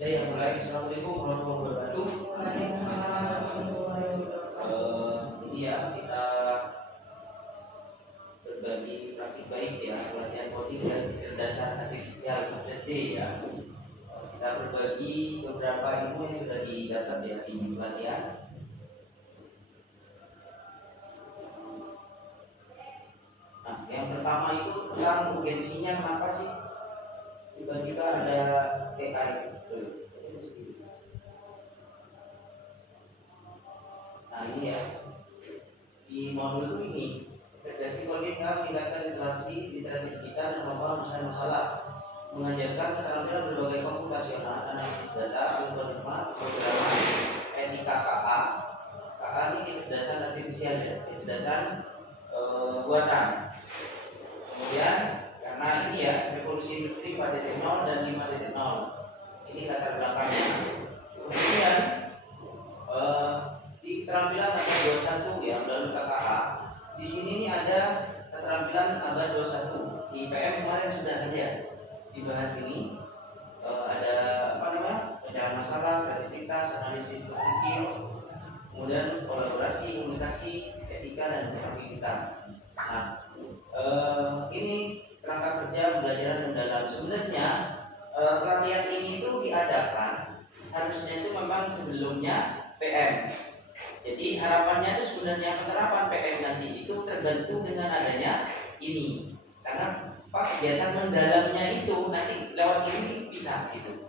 Dari yang mulai, Assalamualaikum warahmatullahi wabarakatuh. Ini ya kita berbagi praktik baik ya, pelatihan coding dan kecerdasan artifisial fase D ya. Kita berbagi beberapa ilmu yang sudah didapat ya di pelatihan. Nah, yang pertama itu tentang urgensinya kenapa sih tiba-tiba ada AI. Nah ini ya, di modul itu ini integrasi coding akan meningkatkan literasi digital dan memahami masalah, mengajarkan keterampilan berbagai komputasional, analisis data, algoritma, programan, etika KA. KA ini kecerdasan artifisial ya, kecerdasan buatan. Kemudian karena ini ya revolusi industri 4.0 dan 5.0, ini latar belakangnya. Kemudian di keterampilan abad 21 ya melalui KKA. Di sini ini ada keterampilan abad 21. Di PM kemarin sudah ada dibahas ini. Ada apa namanya? Pencarian masalah, kreativitas, analisis berpikir, kemudian kolaborasi, komunikasi, etika dan kreativitas. Nah, ini kerangka kerja pembelajaran mendalam. Sebenarnya pelatihan ini itu diadakan harusnya itu memang sebelumnya PM. Jadi harapannya itu sebenarnya penerapan PM nanti itu terbantu dengan adanya ini, karena kegiatan mendalamnya itu nanti lewat ini bisa itu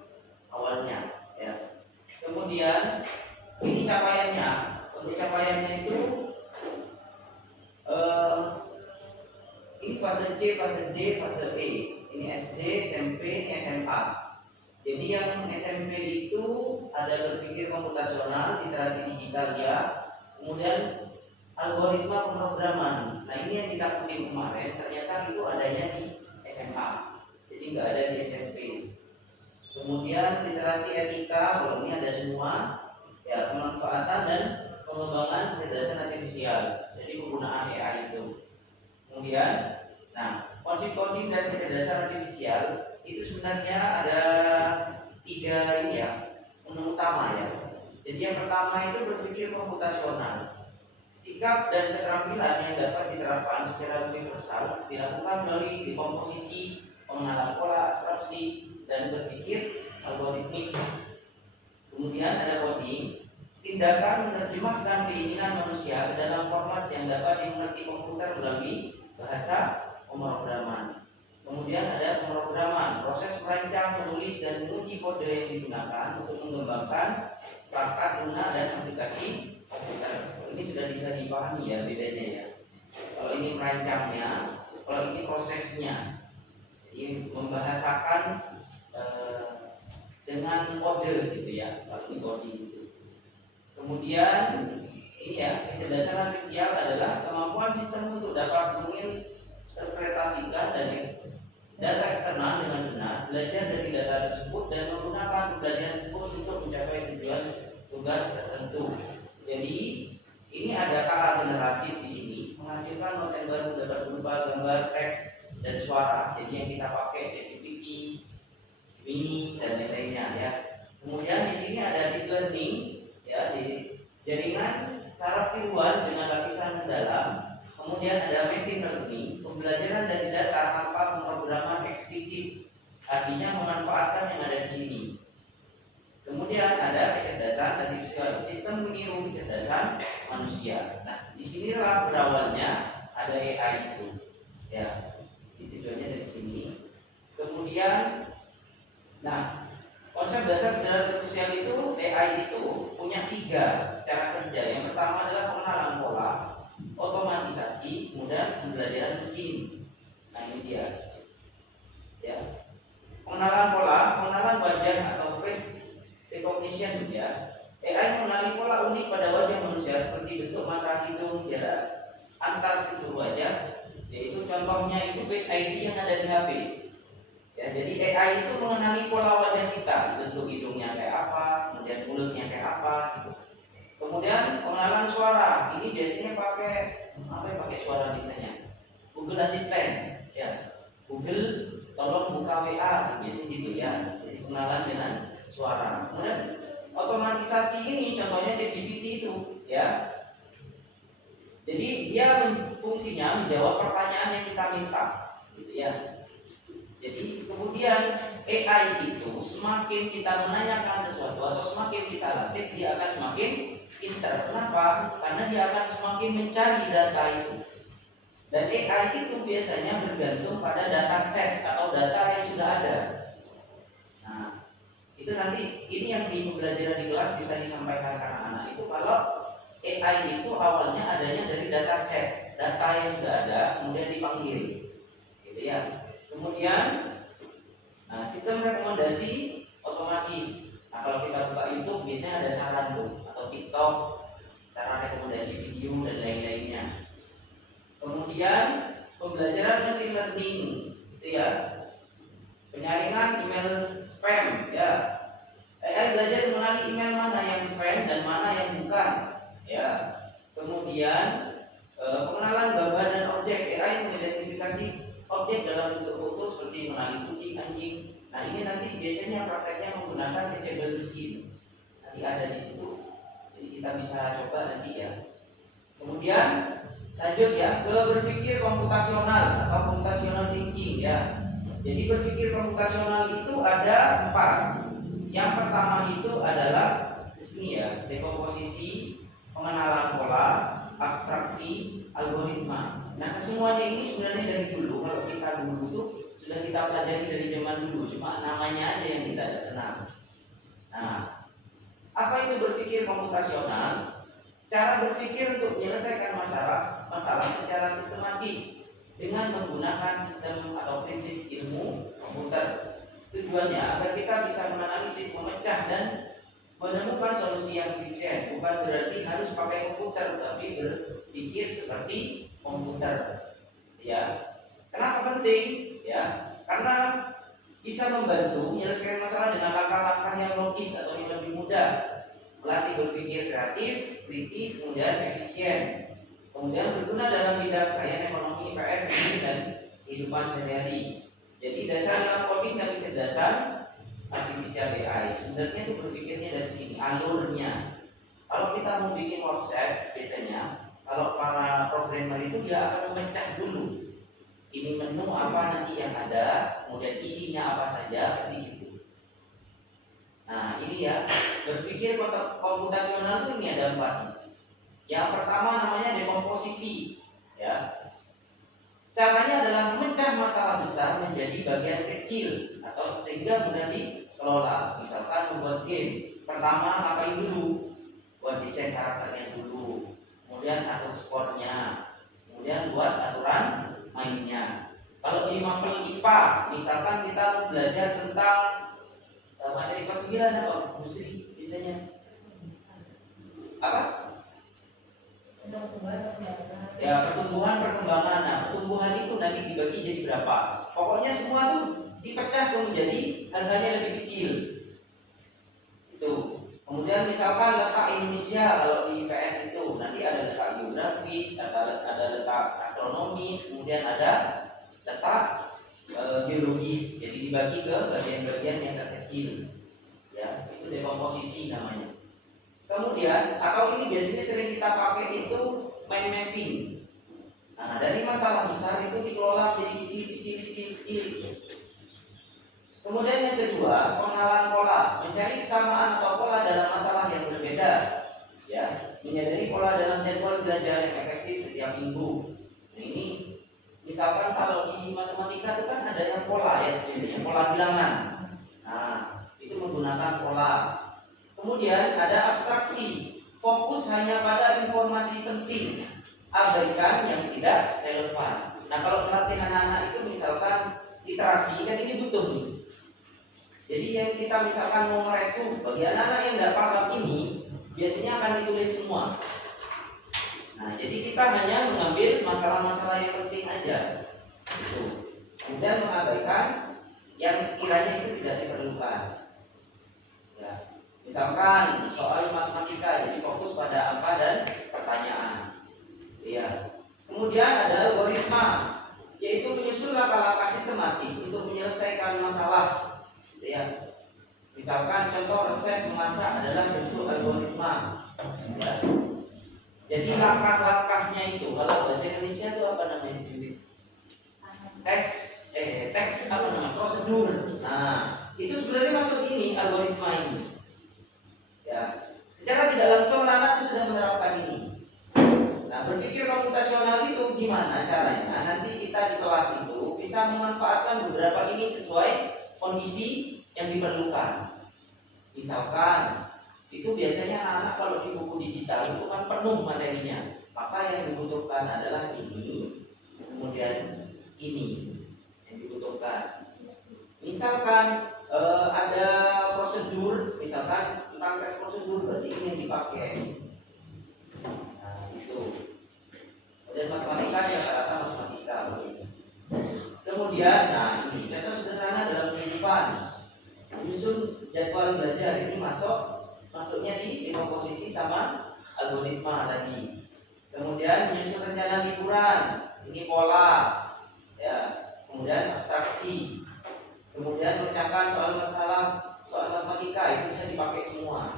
awalnya ya. Kemudian ini capaiannya, untuk capaiannya itu ini fase C, fase D, fase E. Ini SD, SMP, ini SMA. Jadi yang SMP itu ada berpikir komputasional, literasi digital ya, kemudian algoritma pemrograman. Nah ini yang ditakutin kemarin, ternyata itu adanya di SMA, jadi nggak ada di SMP. Kemudian literasi etika, kalau ini ada semua, ya pemanfaatan dan pengembangan kecerdasan artifisial, jadi penggunaan AI itu. Kemudian, nah konsep coding dan kecerdasan artifisial itu sebenarnya ada 3 ini ya, menu utama ya. Jadi yang pertama itu berpikir komputasional. Sikap dan keterampilan yang dapat diterapkan secara universal dilakukan melalui dekomposisi, pengenalan pola, abstraksi, dan berpikir algoritmik. Kemudian ada coding, tindakan menerjemahkan keinginan manusia ke dalam format yang dapat dimengerti komputer melalui bahasa pemrograman. Kemudian ada pemrograman, proses merancang, menulis, dan menguji kode yang digunakan untuk mengembangkan perangkat lunak dan aplikasi komputer. Ini sudah bisa dipahami ya bedanya ya. Kalau ini merancangnya, kalau ini prosesnya. Ini membahasakan dengan kode gitu ya. Kalau ini coding gitu. Kemudian ini ya, kecerdasan artifisial adalah kemampuan sistem untuk dapat menginterpretasikan dan data eksternal dengan benar, belajar dari data tersebut dan menggunakan pembelajaran tersebut untuk mencapai tujuan tugas tertentu. Jadi ini ada KA generatif di sini, menghasilkan konten baru dapat berupa gambar, teks, dan suara. Jadi yang kita pakai ChatGPT, Mini dan lain-lainnya ya. Kemudian di sini ada deep learning ya, di jaringan saraf tiruan dengan lapisan mendalam. Kemudian ada machine learning, pembelajaran dari data tanpa pemrograman eksplisit, artinya memanfaatkan yang ada di sini. Kemudian ada kecerdasan artifisial, sistem meniru kecerdasan manusia. Nah, disinilah berawalnya ada AI itu, ya. Tujuannya dari sini. Kemudian, nah, konsep dasar kecerdasan artifisial itu AI itu punya 3 cara kerja. Yang pertama adalah pengenalan pola, otomatisasi, kemudian pembelajaran mesin. Nah ini dia ya. Pengenalan pola, pengenalan wajah atau face recognition ya. AI mengenali pola unik pada wajah manusia seperti bentuk mata, hidung, jarak antar fitur wajah. Yaitu contohnya itu Face ID yang ada di HP ya. Jadi AI itu mengenali pola wajah kita, bentuk hidungnya kayak apa, kemudian mulutnya kayak apa gitu. Kemudian pengenalan suara, ini biasanya pakai apa ya, pakai suara misalnya Google Assistant ya. Google tolong buka WA biasanya gitu ya. Jadi pengenalan dengan suara. Kemudian otomatisasi ini contohnya ChatGPT itu, ya. Jadi dia fungsinya menjawab pertanyaan yang kita minta, gitu ya. Jadi kemudian AI itu semakin kita menanyakan sesuatu atau semakin kita latih, dia akan semakin pintar. Kenapa? Karena dia akan semakin mencari data itu. Dan AI itu biasanya bergantung pada data set atau data yang sudah ada. Nah, itu nanti ini yang di pembelajaran di kelas bisa disampaikan ke anak-anak. Itu kalau AI itu awalnya adanya dari data set, data yang sudah ada, kemudian dipanggil, gitu ya. Kemudian, sistem rekomendasi otomatis. Nah, kalau kita buka YouTube biasanya ada saran tuh, atau TikTok, cara rekomendasi video dan lain-lainnya. Kemudian pembelajaran machine learning, itu ya. Penyaringan email spam, ya. AI belajar mengenali email mana yang spam dan mana yang bukan, ya. Kemudian pengenalan gambar dan objek. AI mengidentifikasi objek dalam bentuk foto seperti mengenali kucing, anjing. Nah, ini nanti biasanya prakteknya menggunakan teachable machine. Nanti ada di situ, jadi kita bisa coba nanti ya. Kemudian lanjut ya ke berpikir komputasional atau computational thinking ya. Jadi berpikir komputasional itu ada 4. Yang pertama itu adalah ini ya, dekomposisi, pengenalan pola, abstraksi, algoritma. Nah, kesemuanya ini sebenarnya dari dulu, kalau kita dulu tuh sudah kita pelajari dari zaman dulu, cuma namanya aja yang kita tidak kenal. Nah, apa itu berpikir komputasional? Cara berpikir untuk menyelesaikan masalah secara sistematis dengan menggunakan sistem atau prinsip ilmu komputer. Tujuannya agar kita bisa menganalisis, memecah dan menemukan solusi yang efisien. Bukan berarti harus pakai komputer, tapi berpikir seperti komputer. Ya, kenapa penting? Ya, karena bisa membantu menyelesaikan masalah dengan langkah-langkah yang logis atau yang lebih mudah. Melatih berpikir kreatif, kritis, kemudian efisien. Kemudian berguna dalam bidang sains, ekonomi, IPS, dan kehidupan sehari-hari. Jadi dasar dalam coding dan kecerdasan artificial AI. Sebenarnya itu berpikirnya dari sini, alurnya. Kalau kita mau bikin website, biasanya kalau para programmer itu dia akan memecah dulu. Ini menu apa nanti yang ada, kemudian isinya apa saja, pasti gitu. Nah, ini ya, berpikir komputasional itu ini ada 4. Yang pertama namanya dekomposisi, ya. Caranya adalah memecah masalah besar menjadi bagian kecil atau sehingga mudah dikelola. Misalkan membuat game, pertama ngapain dulu? Buat desain karakternya dulu, kemudian atur skornya, kemudian buat aturan mainnya. Kalau di mapel IPA, misalkan kita belajar tentang materi kelas 9 apa? Musik biasanya apa? Ya, pertumbuhan perkembangan. Nah, pertumbuhan itu nanti dibagi jadi berapa? Pokoknya semua tuh dipecah tuh menjadi hal-hal yang lebih kecil. Itu. Kemudian misalkan letak Indonesia kalau di IPS itu nanti ada letak geografis, ada letak astronomis, kemudian ada letak geologis. Jadi dibagi ke bagian-bagian yang terkecil. Ya, itu dekomposisi namanya. Kemudian atau ini biasanya sering kita pakai itu mind mapping. Nah, dari masalah besar itu dikelola jadi kecil. Kemudian yang kedua, pengenalan pola, mencari kesamaan atau pola dalam masalah yang berbeda. Ya, menyadari pola dalam jadwal belajar yang efektif setiap minggu. Nah, ini misalkan kalau di matematika itu kan ada yang pola ya, biasanya pola bilangan. Nah, itu menggunakan pola. Kemudian ada abstraksi, fokus hanya pada informasi penting, abaikan yang tidak relevan. Nah, kalau pelatihan anak itu misalkan literasi kan ini butuh nih. Jadi yang kita misalkan mau meresu bagi anak-anak yang tidak paham ini biasanya akan ditulis semua. Nah, jadi kita hanya mengambil masalah-masalah yang penting aja. Gitu. Kemudian mengabaikan yang sekiranya itu tidak diperlukan. Ya. Misalkan soal matematika, jadi fokus pada angka dan pertanyaan. Ya. Kemudian ada algoritma, yaitu menyusun langkah-langkah sistematis untuk menyelesaikan masalah. Ya. Misalkan Misalkan contoh resep memasak adalah bentuk algoritma. Ya. Jadi langkah-langkahnya itu kalau bahasa Indonesia itu apa namanya? Teks apa namanya? Prosedur. Nah, itu sebenarnya masuk ini algoritma ini. Ya, secara tidak langsung anak itu sudah menerapkan ini. Nah, berpikir komputasional itu gimana caranya? Nanti kita di kelas itu bisa memanfaatkan beberapa ini sesuai kondisi yang diperlukan. Misalkan, itu biasanya anak-anak kalau di buku digital itu kan penuh materinya. Maka yang dibutuhkan adalah ini, kemudian ini yang dibutuhkan. Misalkan ada prosedur, misalkan tentang tes prosedur, berarti ini yang dipakai. Dan matematika ya rata-rata matematika. Kemudian, nah ini contoh sederhana dalam kehidupan. Menyusun jadwal belajar ini masuknya di komposisi sama algoritma tadi. Kemudian menyusun rencana liburan, ini pola, ya. Kemudian abstraksi. Kemudian memecahkan soal matematika itu bisa dipakai semua.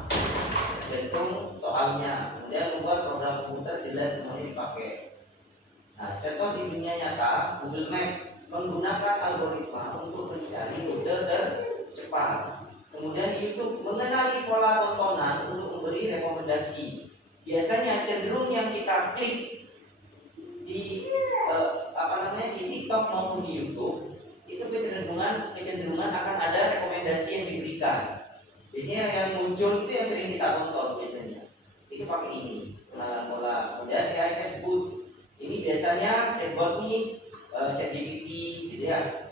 Hitung soalnya, kemudian membuat program komputer jelas semuanya dipakai. Nah, contoh di dunia nyata, Google Maps menggunakan algoritma untuk mencari rute tercepat. Kemudian di YouTube mengenali pola tontonan untuk memberi rekomendasi. Biasanya cenderung yang kita klik di di TikTok maupun di YouTube itu kecenderungan akan ada rekomendasi yang diberikan. Biasanya yang muncul itu yang sering kita tonton biasanya. Itu pakai ini, kenalan pola. Kemudian AI chatbot. Ini biasanya chatbot ini ChatGPT gitu ya.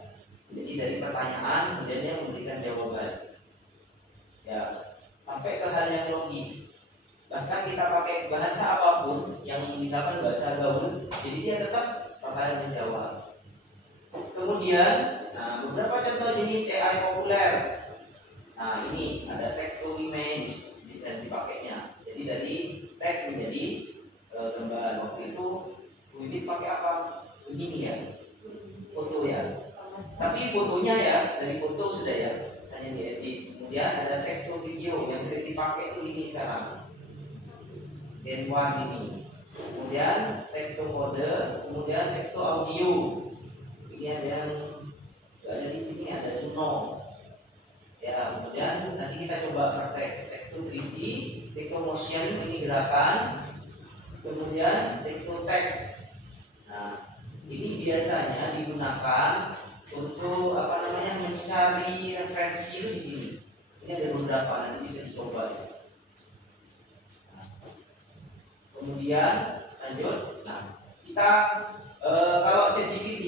Jadi dari pertanyaan kemudian dia memberikan jawaban. Ya, sampai ke hal yang logis. Bahkan kita pakai bahasa apapun yang misalkan bahasa gaul, jadi dia tetap bakalan menjawab. Kemudian, nah, beberapa contoh jenis AI populer. Nah, ini ada text to image bisa dipakainya. Jadi dari teks menjadi gambar. Waktu itu Wibit pakai apa? Begini ya, foto ya. Tapi fotonya ya dari foto sudah ya, hanya diedit. Kemudian ada text to video yang sering dipakai itu ini sekarang. Gen 1 ini. Kemudian text to mode, kemudian text to audio. Ini ada yang ada di sini ada Suno. Ya, kemudian nanti kita coba praktek text to 3D, text to motion ini gerakan, kemudian text to text. Nah, ini biasanya digunakan untuk mencari referensi itu di sini. Ini ada beberapa nanti bisa dicoba. Nah, kemudian lanjut. Nah, kita kalau ChatGPT,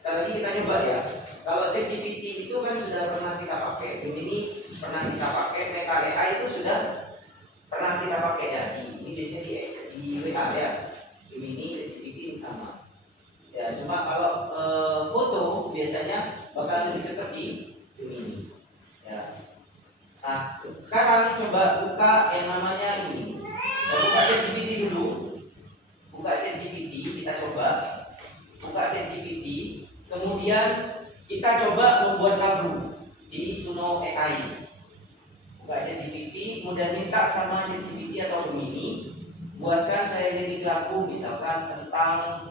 kali ini kita coba ya. Kalau ChatGPT itu kan sudah pernah kita pakai, Gemini pernah kita pakai, PKA itu sudah pernah kita pakai ya. Ini biasanya di WA ya. Gemini, ChatGPT ini sama. Ya, cuma kalau foto biasanya bakal lebih cepat di Gemini. Ya. Nah, sekarang coba buka yang namanya ini. Kita buka ChatGPT dulu. Buka ChatGPT, kita coba. Buka ChatGPT, kemudian kita coba membuat lagu di Suno AI. Buka ChatGPT, kemudian minta sama ChatGPT atau Gemini buatkan saya lirik lagu misalkan tentang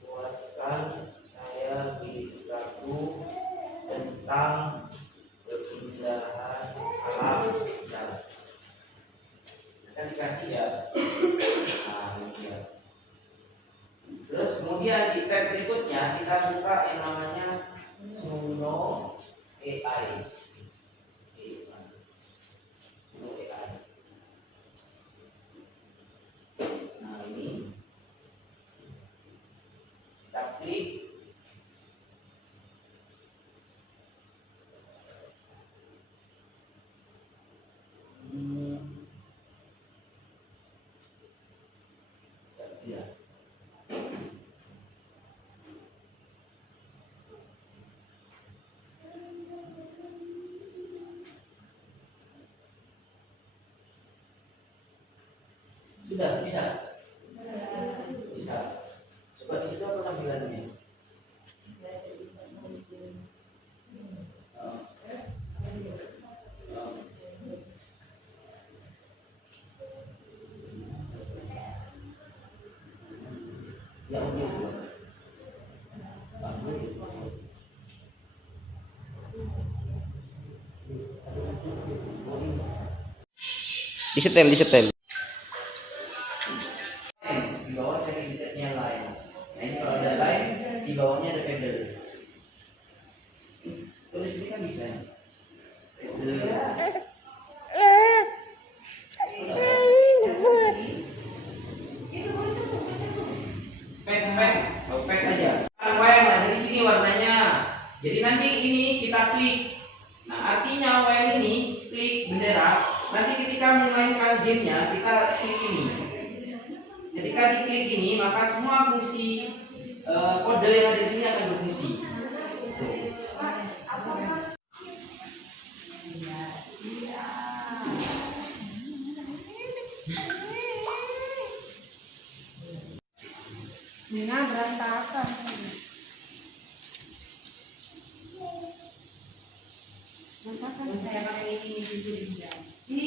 buatkan saya lirik lagu tentang keindahan alam. Akan dikasih ya. Nah, ini ya. Terus kemudian di tab berikutnya kita buka yang namanya Suno AI. Suno AI. Nah, ini kita klik. Ya. Sudah bisa? Bisa. Coba di situ apa tampilannya? Disetel. Di bawah sertifikatnya line. Nah ini kalau ada line, di bawahnya ada pedal. Tulis ini kan bisa. Pedal. Pet aja. Wire dari sini warnanya. Jadi nanti ini kita klik. Nah artinya wire ini klik bendera. Nanti ketika memainkan gamenya kita klik ini. Ketika diklik ini maka semua fungsi kode yang ada di sini akan berfungsi. Nina berantakan. Berantakan. Saya pakai ini sudah dihiasi.